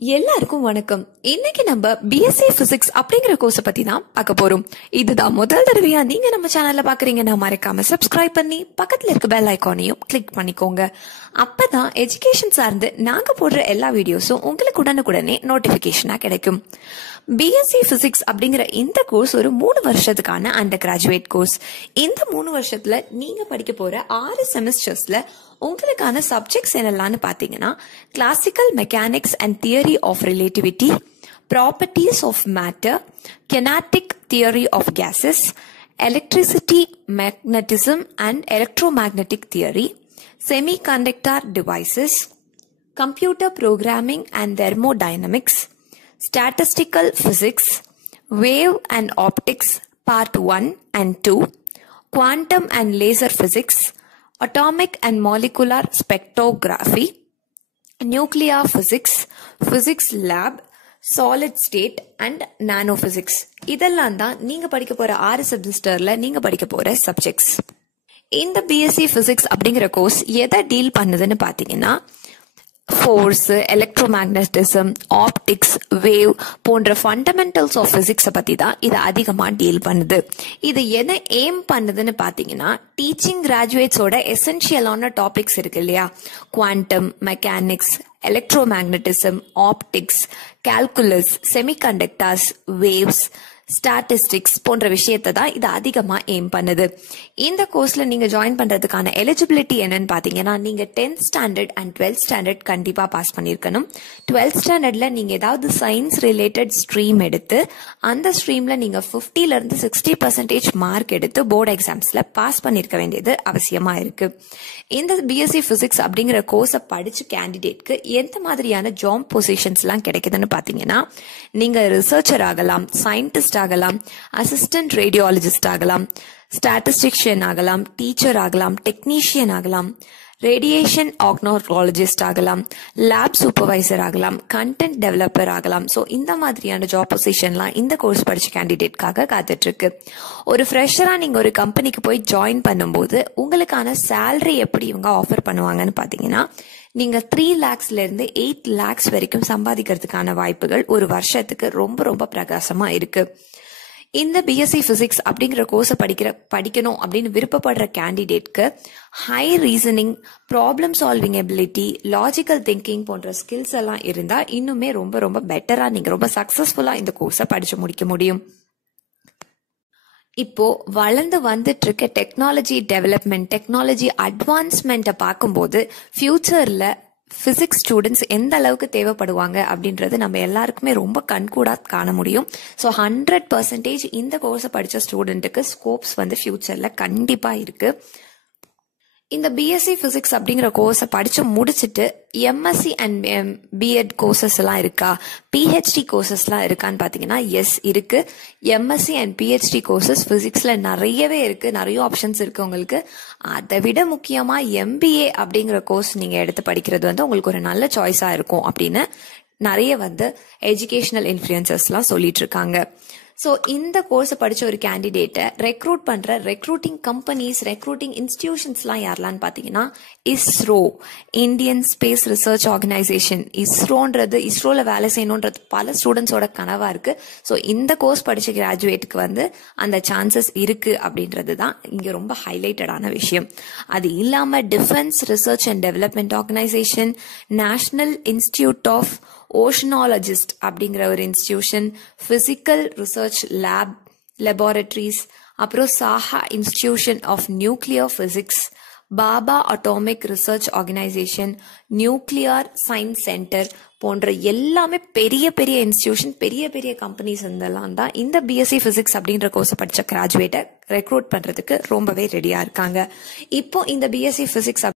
எல்லாருக்கும் வணக்கம். இன்னைக்கு நம்ம பிஎஸ்சி பிசிக்ஸ் அப்படிங்கிற கோர்ஸ் பத்தி தான் பார்க்க போறோம். இதுதான் முதல் தடவையா நீங்க நம்ம சேனல்ல பாக்குறீங்கன்னா மறக்காம சப்ஸ்கிரைப் பண்ணி பக்கத்துல இருக்க பெல் ஐகானையும் கிளிக் பண்ணிக்கோங்க. அப்பதான் எஜுகேஷன் சார்ந்து நாங்க போடுற எல்லா வீடியோஸும் உங்களுக்கு உடனுக்குடனே நோட்டிபிகேஷனா கிடைக்கும். பிஎஸ்சி பிசிக்ஸ் அப்படிங்கிற இந்த கோர்ஸ் ஒரு 3 வருஷத்துக்கான அண்டர் கிராஜுவேட் கோர்ஸ். இந்த 3 வருஷத்துல நீங்க படிக்க போற 6 செமஸ்டர்ஸ்ல உங்களுக்கான சப்ஜெக்ட்ஸ் என்னெல்லாம் பாத்தீங்கன்னா classical mechanics and theory of relativity, properties of matter, kinetic theory of gases, electricity, magnetism and electromagnetic theory, semiconductor devices, computer programming and thermodynamics, statistical physics, wave and optics part 1 and 2, quantum and laser physics, atomic and molecular spectrography, nuclear physics, physics lab, solid state and nanophysics. இதெல்லாம் தான் நீங்க படிக்க போற 6 செமஸ்டர்ல நீங்க படிக்க போற subjects. இந்த BSc physics அப்படிங்கிற கோர்ஸ் எதை டீல் பண்ணுதுன்னு பாத்தீங்கன்னா ஃபோர்ஸ், எலக்ட்ரோமேக்னட்டிசம், ஆப்டிக்ஸ், வேவ் போன்ற ஃபண்டமெண்டல்ஸ் ஆஃப் பிசிக்ஸை பத்தி தான் இது அதிகமா டீல் பண்ணுது. இது எதை எய்ம் பண்ணுதுன்னு பாத்தீங்கன்னா டீச்சிங் கிராஜுவேட்ஸோட எசென்ஷியலான டாபிக்ஸ் இருக்கு இல்லையா, quantum mechanics, electromagnetism, optics, calculus, semiconductors, waves, statistics போன்ற விஷயத்தை தான் இது அதிகமா எய்ம் பண்ணுது. இந்த கோர்ஸ்ல நீங்க ஜாயின் பண்றதுக்கான எலிஜிபிலிட்டி என்னன்னு பாத்தீங்கன்னா நீங்க 10th standard and 12th standard கண்டிப்பா பாஸ் பண்ணிருக்கணும். 12th ஸ்டாண்டர்ட்ல நீங்க ஏதாவது சயின்ஸ் ரிலேட்டட் ஸ்ட்ரீம் எடுத்து அந்த ஸ்ட்ரீம்ல நீங்க 50ல இருந்து 60% மார்க் எடுத்து போர்டு எக்ஸாம்ஸ்ல பாஸ் பண்ணிருக்க வேண்டியது அவசியமா இருக்கு. இந்த பிஎஸ்சி பிசிக்ஸ் அப்படிங்கிற கோர்ஸை படிச்சு கேண்டிடேட்க்கு எந்த மாதிரியான ஜாப் பொசிஷன்ஸ் எல்லாம் கிடைக்குதுன்னு பாத்தீங்கன்னா நீங்க ரிசர்ச்சர் ஆகலாம், சயின்டிஸ்ட் ஆகலாம், அசிஸ்டன்ட் ரேடியாலஜிஸ்ட் ஆகலாம், ஸ்டாட்டிஸ்டிஷியன் ஆகலாம், டீச்சர் ஆகலாம், டெக்னீஷியன் ஆகலாம், ரேடியேஷன் ஆக்னாலஜிஸ்ட் ஆகலாம், லேப் சூப்பர்வைசர் ஆகலாம், கண்டென்ட் டெவலப்பர் ஆகலாம். ஸோ இந்த மாதிரியான ஜாப் பொசிஷன்லாம் இந்த கோர்ஸ் படிச்ச கேண்டிடேட்காக காத்துட்டு இருக்கு. ஒரு ஃப்ரெஷரா நீங்க ஒரு கம்பெனிக்கு போய் ஜாயின் பண்ணும்போது உங்களுக்கான சேலரி எப்படி இவங்க ஆஃபர் பண்ணுவாங்கன்னு பாத்தீங்கன்னா நீங்க 3 lakhsல இருந்து 8 lakhs வரைக்கும் சம்பாதிக்கிறதுக்கான வாய்ப்புகள் ஒரு வருஷத்துக்கு ரொம்ப ரொம்ப பிரகாசமா இருக்கு. இந்த பிஎஸ்சி பிசிக்ஸ் அப்படிங்கிற கோர்ஸை படிக்கணும் அப்படின்னு விருப்பப்படுற கேண்டிடேட்க்கு high reasoning, problem solving ability, logical thinking போன்ற ஸ்கில்ஸ் எல்லாம் இருந்தா இன்னுமே ரொம்ப ரொம்ப பெட்டரா நீங்க ரொம்ப சக்சஸ்ஃபுல்லா இந்த கோர்ஸை படிச்சு முடிக்க முடியும். இப்போ வளர்ந்து வந்துட்டு இருக்க டெக்னாலஜி டெவலப்மெண்ட், டெக்னாலஜி அட்வான்ஸ்மெண்ட்டை பார்க்கும்போது ஃபியூச்சர்ல பிசிக்ஸ் ஸ்டூடெண்ட்ஸ் எந்த அளவுக்கு தேவைப்படுவாங்க அப்படின்றது நம்ம எல்லாருக்குமே ரொம்ப கண்கூடா காண முடியும். ஸோ 100% இந்த கோர்ஸை படிச்ச ஸ்டூடெண்ட்டுக்கு ஸ்கோப்ஸ் வந்து ஃபியூச்சர்ல கண்டிப்பா இருக்கு. இந்த பிஎஸ்சி பிசிக்ஸ் அப்படிங்கிற கோர்ஸை படிச்சு முடிச்சுட்டு எம்எஸ்சி அண்ட் பிஎட் கோர்சஸ் எல்லாம் இருக்கா, பிஹெச்டி கோர்சஸ் எல்லாம் இருக்கான்னு பாத்தீங்கன்னா எஸ் இருக்கு. எம்எஸ்சி அண்ட் பிஹெச்டி கோர்சஸ் பிசிக்ஸ்ல நிறையவே இருக்கு, நிறைய ஆப்ஷன்ஸ் இருக்கு உங்களுக்கு. அதை விட முக்கியமா எம்பிஏ அப்படிங்கிற கோர்ஸ் நீங்க எடுத்து படிக்கிறது வந்து உங்களுக்கு ஒரு நல்ல சாய்ஸா இருக்கும் அப்படின்னு நிறைய வந்து எஜுகேஷனல் இன்ஃபுளுசர்ஸ் எல்லாம் சொல்லிட்டு இருக்காங்க. ஸோ இந்த கோர்ஸ் படிச்ச ஒரு கேண்டிடேட்டை ரெக்ரூட் பண்ற ரெக்ரூட்டிங் கம்பெனிஸ், ரெக்ரூட்டிங் இன்ஸ்டிடியூஷன்ஸ்லாம் யாரெல்லாம் பாத்தீங்கன்னா ISRO, Indian space research organisation. இஸ்ரோல வேலை செய்யணும்ன்றது பல ஸ்டூடெண்ட்ஸோட கனவா இருக்கு. ஸோ இந்த கோர்ஸ் படிச்ச கிராஜுவேட்டுக்கு வந்து அந்த சான்சஸ் இருக்கு அப்படின்றது தான் இங்க ரொம்ப ஹைலைட்டடான விஷயம். அது இல்லாம defence research and development organisation, national institute of oceanologist அப்படிங்கிற ஒரு இன்ஸ்டிடியூஷன், பிசிக்கல் ரிசர்ச் லெபார்டரிஸ், அப்புறம் Saha institution of nuclear physics, Bhabha atomic research organisation, nuclear science centre போன்ற எல்லாமே பெரிய பெரிய இன்ஸ்டிடியூஷன், பெரிய பெரிய கம்பெனிஸ் இதெல்லாம் தான் இந்த பிஎஸ்சி பிசிக்ஸ் அப்படின்ற கோர்ஸ் படிச்ச கிராஜுவேட்டை ரெக்ரூட் பண்றதுக்கு ரொம்பவே ரெடியா இருக்காங்க. இப்போ இந்த பிஎஸ்சி பிசிக்ஸ்